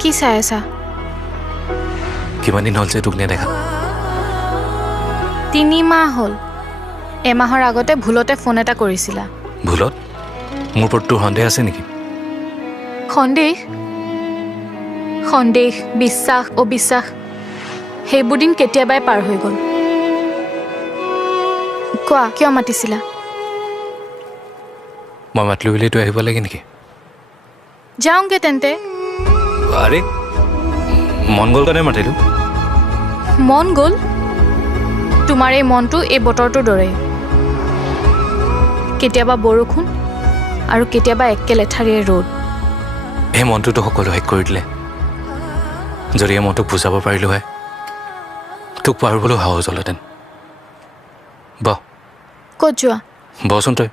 কি চাই আছা? কিমান দিন হ'ল যে তোক নেদেখা? 3 মাহ হ'ল। এমাহৰ আগতে ভুলতে ফোন এটা কৰিছিলা। ভুলত? মোৰ ওপৰত তোৰ সন্দেহ আছে নেকি? সন্দেহ, সন্দেহ, বিশ্বাস, অবিশ্বাস সেইবোৰ দিন কেতিয়াবাই পাৰ হৈ গ'ল। কোৱা, কিয় মাতিছিলা? মই মাতিলো বুলি তই আহিব লাগে নেকি? যাওঁগে তেন্তে। আৰে মন গ'ল কাৰণে মাতিলো। মন গ'ল? তোমাৰ এই মনটো এই বতৰটোৰ দৰেই, কেতিয়াবা বৰষুণ আৰু কেতিয়াবা একে লেঠাৰিয়ে ৰ'দ। এই মনটোতো সকলো শেষ কৰি দিলে। যদি এই মনটোক বুজাব পাৰিলো হয়, তোক পাৰ হ'লেও সহজ হ'লহেঁতেন। বহ। ক'ত যোৱা? বহচোন তই।